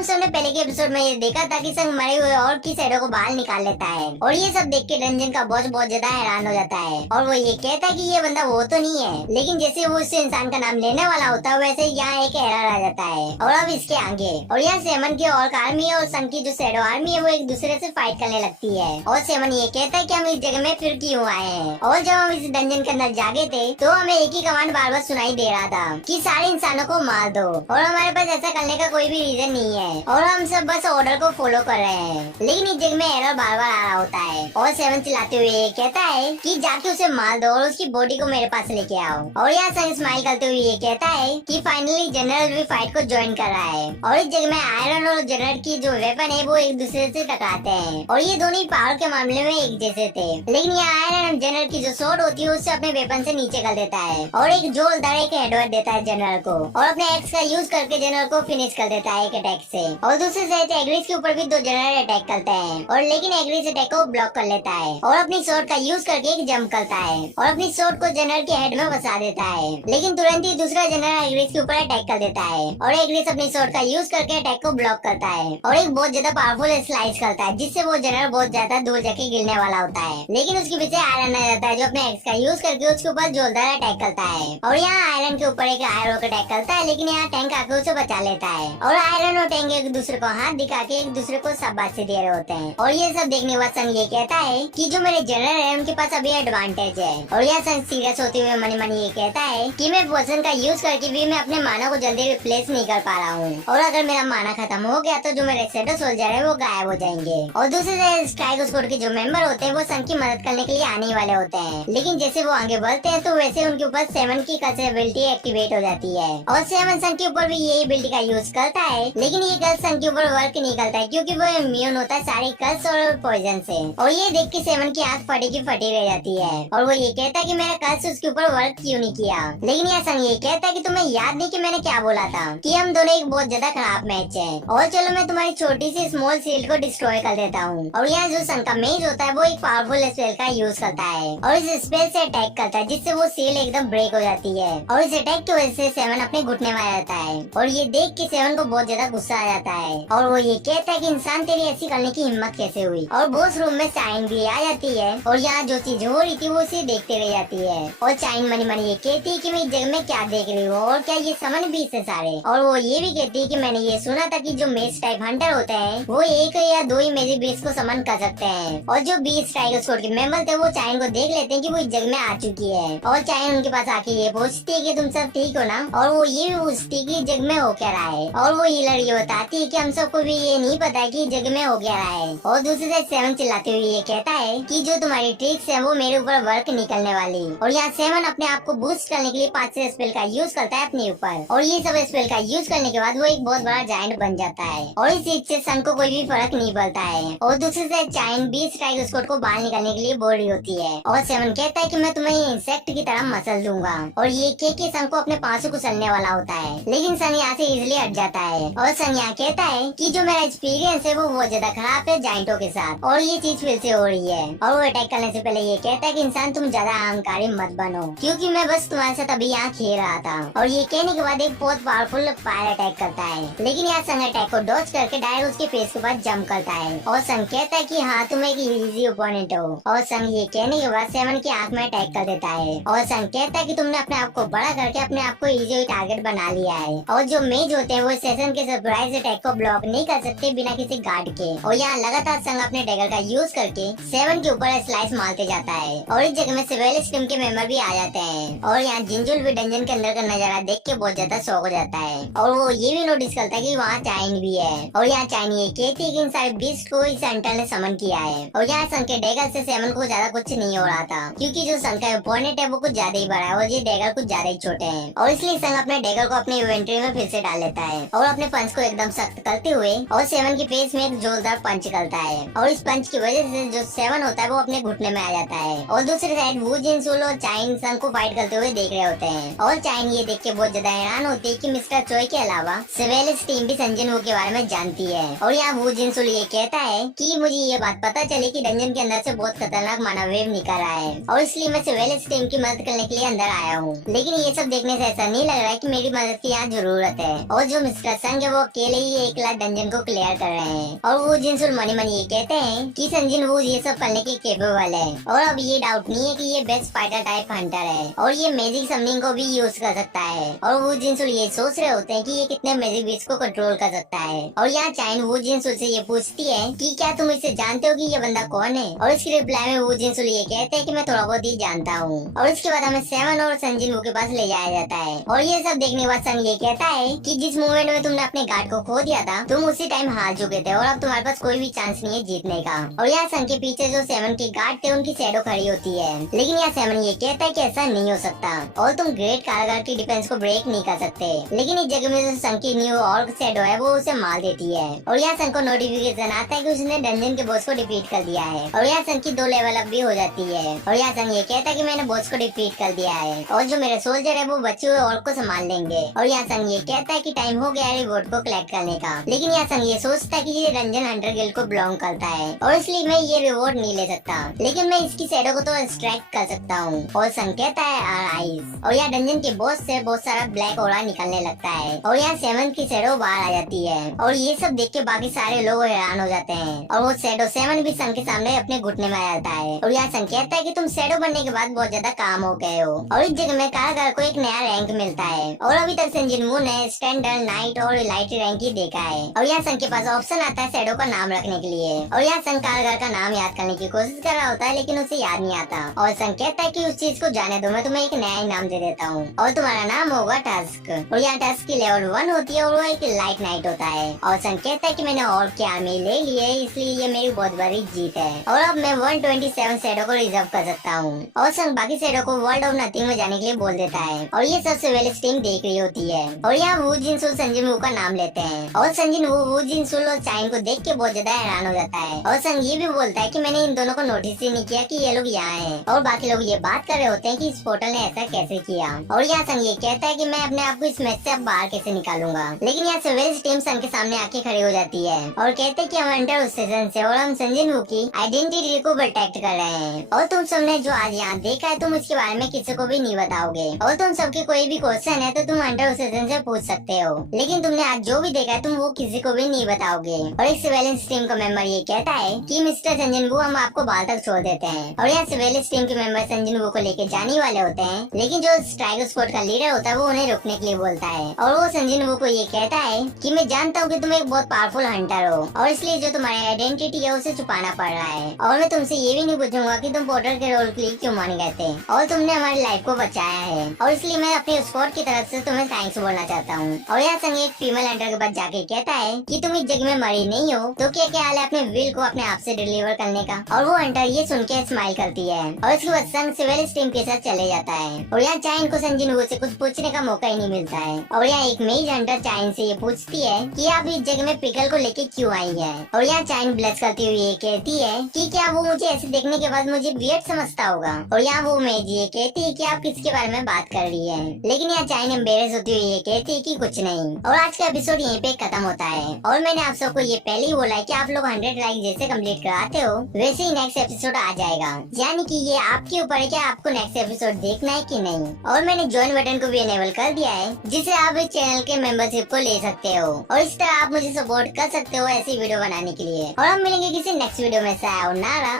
हम सबने पहले के एपिसोड में ये देखा था कि संग मरे हुए और की शैडो को बाहर निकाल लेता है और ये सब देख के डंजन का बॉस बहुत ज्यादा हैरान हो जाता है और वो ये कहता है कि ये बंदा वो तो नहीं है, लेकिन जैसे वो उस इंसान का नाम लेने वाला होता है वैसे यहाँ एक एरर आ जाता है। और अब इसके आगे और यहाँ सेवन की और आर्मी और संग की जो शैडो आर्मी है वो एक दूसरे से फाइट करने लगती है और सेवन ये कहता है कि हम इस जगह में फिर क्यों आए हैं। और जब हम इस डंजन के अंदर जागे थे तो हमें एक ही कमांड बार बार सुनाई दे रहा था कि सारे इंसानों को मार दो और हमारे पास ऐसा करने का कोई भी रीजन नहीं है और हम सब बस ऑर्डर को फॉलो कर रहे हैं, लेकिन इस जगह में एरर बार बार आ रहा होता है। और सेवन चिल्लाते हुए ये कहता है कि जाके उसे मार दो और उसकी बॉडी को मेरे पास लेके आओ। और यहाँ संग स्माइल करते हुए ये कहता है कि फाइनली जनरल भी फाइट को ज्वाइन कर रहा है और इस जगह में आयरन और जनरल की जो वेपन है वो एक दूसरे से टकराते हैं और ये दोनों पावर के मामले में एक जैसे थे, लेकिन यहाँ आयरन और जनरल की जो स्वॉर्ड होती है उससे अपने वेपन से नीचे कर देता है और एक जोरदार एक हेडवेट देता है जनरल को और अपने एक्स का यूज करके जनरल को फिनिश कर देता है एक अटैक से। और दूसरी साइड एग्रिस के ऊपर भी दो जनरल अटैक करते हैं और लेकिन एग्रिस अटैक को ब्लॉक कर लेता है और अपनी स्वॉर्ड का यूज करके एक जंप करता है और अपनी स्वॉर्ड को जनरल के हेड में बसा देता है, लेकिन तुरंत ही दूसरा जनरल एग्रिस के ऊपर अटैक कर देता है और एग्रिस अपनी स्वॉर्ड का यूज करके अटैक को ब्लॉक करता है और एक बहुत ज्यादा पावरफुल स्लाइस करता है जिससे वो जनरल बहुत ज्यादा दूर जाके गिरने वाला होता है, लेकिन उसके पीछे आयरन आ जाता है जो अपने एक्स का यूज करके उसके ऊपर जोरदार अटैक करता है और यहाँ आयरन के ऊपर एक आयरन अटैक करता है, लेकिन यहाँ टैंक आके उसे बचा लेता है और आयरन और टैंक एक दूसरे को हाथ दिखा के एक दूसरे को शाबाशी दे रहे होते हैं। और ये सब देखने के बाद सन ये कहता है कि जो मेरे जनरल है उनके पास अभी एडवांटेज है और यह सन सीरियस होते हुए मनी मनी ये कहता है कि मैं पोशन का यूज करके भी मैं अपने माना को जल्दी रिप्लेस नहीं कर पा रहा हूँ और अगर मेरा माना खत्म हो गया तो जो मेरे शैडो सोल्जर है वो गायब हो जाएंगे। और दूसरी साइड स्ट्राइक स्क्वाड के जो मेंबर होते हैं वो सन की मदद करने के लिए आने वाले होते हैं, लेकिन जैसे वो आगे बढ़ते हैं तो वैसे उनके ऊपर सेवन की एबिलिटी एक्टिवेट हो जाती है और सेवन सन के ऊपर भी यही एबिलिटी का यूज करता है, लेकिन ये कर्स सन के ऊपर वर्क नहीं करता है क्योंकि वो इम्यून होता है सारे कर्स और पॉइजन से। और ये देख के सेवन की आंख फटी की फटी रह जाती है और वो ये कहता है कि मेरा कर्स उसके ऊपर वर्क क्यों नहीं किया, लेकिन यह सन ये कहता है कि तुम्हें याद नहीं कि मैंने क्या बोला था कि हम दोनों एक बहुत ज्यादा खराब मैच है और चलो मैं तुम्हारी छोटी सी स्मॉल शील्ड को डिस्ट्रॉय कर देता हूँ। और यहाँ जो सन का मेज होता है वो एक पावरफुल स्पेल का यूज करता है और इस स्पेल से अटैक करता है जिससे वो शील्ड एकदम ब्रेक हो जाती है और इस अटैक की वजह से सेवन अपने घुटने में आ जाता है और ये देख के सेवन को बहुत ज्यादा गुस्सा आ जाता है और वो ये कहता है कि इंसान तेरी ऐसी करने की हिम्मत कैसे हुई। और बॉस रूम में चाइन भी आ जाती है और यहाँ जो चीज हो रही थी वो उसे देखते रह जाती है और चाइन मनी मनी ये कहती है कि मैं इस जगह में क्या देख रही हूँ और क्या ये समन भी से सारे। और वो ये भी कहती है कि मैंने ये सुना था कि जो मेज टाइप हंटर होते हैं वो एक या दो ही मेजिक बीस्ट को समन कर सकते हैं और जो बीस्ट टाइगर स्क्वाड के मेंबर थे वो चाइन को देख लेते हैं कि वो इस जगह में आ चुकी है और चाइन उनके पास आके ये पूछती है कि तुम सब ठीक हो ना, और वो ये भी पूछती है कि जग में हो क्या रहा है और वो ये लड़की बताती है कि हम सबको भी ये नहीं पता है कि जग में हो क्या रहा है। और दूसरी साइड सेवन चिल्लाते हुए ये कहता है कि जो तुम्हारी ट्रिक्स है वो मेरे ऊपर वर्क नहीं करने वाली। और यहाँ सेवन अपने आप को बूस्ट करने के लिए 5 स्पेल का यूज करता है अपने ऊपर और ये सब स्पेल का यूज करने के बाद वो एक बहुत बड़ा जायंट बन जाता है और इस चीज से सन को कोई भी फर्क नहीं पड़ता है। और दूसरी साइड चाइन बीस टाइगर स्क्वाड को बाहर निकालने के लिए बोल रही होती है और सेवन कहता है कि मैं तुम्हें इंसेक्ट की तरह मसल दूंगा और ये कह के सन को अपने पास कुचलने वाला होता है, लेकिन सन यहाँ से इजिली हट जाता है और सन यहाँ कहता है कि जो मेरा एक्सपीरियंस है वो बहुत ज्यादा खराब है जाइंटों के साथ और ये चीज फिर से हो रही है। और वो अटैक करने से पहले ये कहता है कि इंसान तुम ज्यादा अहंकारी मत बनो क्योंकि मैं बस तुम्हारे साथ अभी यहाँ खेल रहा था। और ये कहने के बाद एक बहुत पावरफुल फायर अटैक करता है, लेकिन यहाँ सन अटैक को डॉज करके डायरेक्ट उसके फेस के पास जंप करता है और सन कहता है कि हाँ तुम एक इजी ओपोनेंट हो। और सन ये कहने के बाद सेवन की आंख में अटैक कर देता है और सन कहता है कि तुमने अपने आप को बड़ा करके अपने आप को इजी टारगेट बना लिया है और जो मेज होते हैं वो सेशन के सरप्राइज अटैक को ब्लॉक नहीं कर सकते बिना किसी गार्ड के। और यहाँ लगातार संग अपने डैगर का यूज करके सेवन के ऊपर स्लाइस मारते जाता है और इस जगह में सिविलियस टीम के मेंबर भी आ जाते हैं और यहाँ जिंजुल भी डंजन के अंदर का नजारा देख के बहुत ज्यादा शौक हो जाता है और वो ये भी नोटिस करता है कि वहाँ चाइन भी है और यहाँ चाइन ये कहती है कि इन सारे बीस्ट को इस हंटर ने समन किया है। और यहाँ सन के डैगर से सेवन को ज्यादा कुछ नहीं हो रहा था क्योंकि जो सन का ओपोनेंट है वो कुछ ज्यादा ही बड़ा है और ये डैगर कुछ ज्यादा ही छोटे हैं और इसलिए संग अपने डैगर को अपने इन्वेंटरी में फिर से डाल लेता है और अपने पंच को एकदम सख्त करते हुए और सेवन के फेस में एक जोरदार पंच करता है और इस पंच की वजह से जो सेवन होता है वो अपने घुटने में आ जाता है। और दूसरी साइड वू जिनसुल और चाइन संग को फाइट करते हुए देख रहे होते हैं और चाइन ये देख के बहुत ज्यादा हैरान होती है कि मिस्टर चोई के अलावा सिविलियस टीम भी संजन वू के बारे में जानती है। और यहाँ वू जिनसुल ये कहता है कि मुझे ये बात पता चली कि डंजन के अंदर से बहुत खतरनाक मानव वेव निकल रहा है और इसलिए मैं सिविलियस टीम की मदद करने के लिए अंदर आया हूँ, लेकिन ये सब देखने से ऐसा नहीं लग रहा है कि मेरी मदद की यहाँ जरूरत है। और जो मिस्टर संग है वो अकेले पहले ही 1 लाख डंजन को क्लियर कर रहे हैं। और वो जिनसुल मनी मनी ये कहते हैं कि संजिन वो ये सब करने के केपेबल है। और अब ये डाउट नहीं है कि ये बेस्ट फाइटर टाइप हंटर है और ये मैजिक समनिंग को भी यूज कर सकता है। और वो जिनसुल ये सोच रहे होते हैं कि ये कितने मैजिक बीट्स को कंट्रोल कर सकता है। और यहाँ चाइन वो जिनसुल से ये पूछती है कि क्या तुम इसे जानते हो कि ये बंदा कौन है। और इसके रिप्लाई में वो जिनसुल ये कहते हैं कि मैं थोड़ा बहुत ही जानता हूँ। और इसके बाद हमें सेवन और संजिन वो के पास ले जाया जाता है। और ये सब देखने के बाद सन ये कहता है कि जिस मोमेंट में तुमने अपने गार्ड को खो दिया था तुम उसी टाइम हार चुके थे और अब तुम्हारे पास कोई भी चांस नहीं है जीतने का। और यहाँ सन के पीछे जो सेवन के गार्ड थे उनकी शैडो खड़ी होती है। लेकिन यहाँ सेवन ये कहता है कि ऐसा नहीं हो सकता और तुम ग्रेट कारगर की डिफेंस को ब्रेक नहीं कर सकते। लेकिन इस जगह में जो सन की न्यू और शैडो है वो उसे मार देती है। और यहाँ सन को नोटिफिकेशन आता है कि उसने डंजन के बॉस को डिफीट कर दिया है। और यहाँ सन की 2 लेवल अप भी हो जाती है। और यहाँ सन ये कहता है कि मैंने बॉस को डिफीट कर दिया है और जो मेरे सोल्जर है वो बचे हुए और को संभाल लेंगे। और यहाँ सन ये कहता है कि टाइम हो गया है रिवॉर्ड को कलेक्ट करने का। लेकिन यहाँ सन ये सोचता है कि ये रंजन हंटर गिल्ड को बिलोंग करता है और इसलिए मैं ये रिवॉर्ड नहीं ले सकता, लेकिन मैं इसकी शैडो को तो एक्सट्रैक्ट कर सकता हूँ। और सन कहता है आइज। और यहाँ डंजन के बॉस से बहुत सारा ब्लैक ऑरा निकलने लगता है और यहाँ सेवन की शैडो बाहर आ जाती है। और ये सब देख के बाकी सारे लोग हैरान हो जाते हैं और वो शैडो सेवन भी सन के सामने अपने घुटने में आ जाता है। और यहाँ सन कहता है कि तुम शैडो बनने के बाद बहुत ज्यादा काम हो गए हो और इस जगह में कारगर को एक नया रैंक मिलता है। और अभी तक संजिन वू ने स्टैंडर्ड, नाइट और इलाइट रैंक ही देखा है। और यहाँ सन के पास ऑप्शन आता है शैडो का नाम रखने के लिए। और यहाँ सन कारगर का नाम याद करने की कोशिश कर रहा होता है लेकिन उसे याद नहीं आता। और सन कहता है कि उस चीज को जाने दो, मैं तुम्हें एक नया इनाम दे देता हूँ और तुम्हारा नाम होगा टस्क। और यहाँ टस्क की लेवल 1 होती है और वो एक लाइट नाइट होता है। और सन कहता है कि मैंने और क्या आर्मी ले ली है इसलिए ये मेरी बहुत बड़ी जीत है और अब मैं 127 शैडो को रिजर्व कर सकता हूँ। और सन बाकी शैडो को वर्ल्ड ऑफ नथिंग में जाने के लिए बोल देता है और ये सब सिविलियन टीम देख रही होती है। और यहाँ वू जिनसुल संजिन वू का नाम लेते हैं और संजिन वू जिनसुल और चाइन को देख के बहुत ज्यादा हैरान हो जाता है। और सन ये भी बोलता है कि मैंने इन दोनों को नोटिस ही नहीं किया कि ये लोग यहाँ हैं। और बाकी लोग ये बात कर रहे होते हैं कि इस पोर्टल ने ऐसा कैसे किया। और यहाँ सन ये कहता है कि मैं अपने आप को इस मैच से अब बाहर कैसे निकालूंगा। लेकिन यहाँ सिविलियन टीम सन के सामने आके खड़ी हो जाती है और कहते हैं कि हम अंडर स्टेशन से और हम संजिन वू की आइडेंटिटी को प्रोटेक्ट कर रहे हैं और तुम सबने जो आज यहाँ देखा है तुम उसके बारे में किसी को भी नहीं बताओगे और तुम सबके कोई भी क्वेश्चन है तो तुम अंडर स्टेशन से पूछ सकते हो, लेकिन तुमने आज जो भी देखा है तुम वो किसी को भी नहीं बताओगे। और एक सिविलियन टीम का मेंबर ये कहता है कि मिस्टर संजिन वू हम आपको बाहर तक छोड़ देते हैं। और यहाँ सिविलियन टीम के मेंबर संजिन वू को लेके जाने वाले होते हैं, लेकिन जो स्ट्राइक स्क्वाड का लीडर होता है वो उन्हें रुकने के लिए बोलता है और वो संजिन वू को ये कहता है कि मैं जानता हूँ कि तुम एक बहुत पावरफुल हंटर हो और इसलिए जो तुम्हारी आइडेंटिटी है उसे छुपाना पड़ रहा है और मैं तुमसे ये भी नहीं पूछूंगा कि तुम पोर्टर के रोल के लिए क्यों माने गए थे और तुमने हमारी लाइफ को बचाया है और इसलिए मैं अपने स्क्वाड की तरफ से तुम्हें थैंक्स बोलना चाहता हूँ। और यहाँ संग एक फीमेल हंटर के पास जाके कहता है कि तुम इस जगह में मरी नहीं हो तो क्या हाल है अपने विल को अपने आप से डिलीवर करने का। और वो हंटर ये सुन के स्माइल करती है और उसके बाद संग सिविल टीम के साथ चले जाता है। और यहाँ चाइन को संजिन वू से कुछ पूछने का मौका ही नहीं मिलता है। और यहाँ एक मेज हंटर चाइन से ये पूछती है कि आप इस जगह में पिकल को लेके क्यों आई है। और यहाँ चाइन ब्लश करती हुई ये कहती है कि क्या वो मुझे ऐसे देखने के बाद मुझे वियर्ड समझता होगा। और यहाँ वो मेज ये कहती है कि आप किसके बारे में बात कर रही है, लेकिन यहाँ चाइन एम्बेरस होती हुई ये कहती है कि कुछ नहीं। और आज का एपिसोड यहीं पे खत्म होता है और मैंने आप सबको ये पहले ही बोला है कि आप लोग 100 लाइक जैसे कंप्लीट कराते हो वैसे ही नेक्स्ट एपिसोड आ जाएगा, यानी कि ये आपके ऊपर है कि आपको नेक्स्ट एपिसोड देखना है कि नहीं। और मैंने ज्वाइन बटन को भी इनेबल कर दिया है जिसे आप इस चैनल के मेंबरशिप को ले सकते हो और इस तरह आप मुझे सपोर्ट कर सकते हो ऐसी वीडियो बनाने के लिए। और हम मिलेंगे किसी नेक्स्ट वीडियो में। सायोनारा।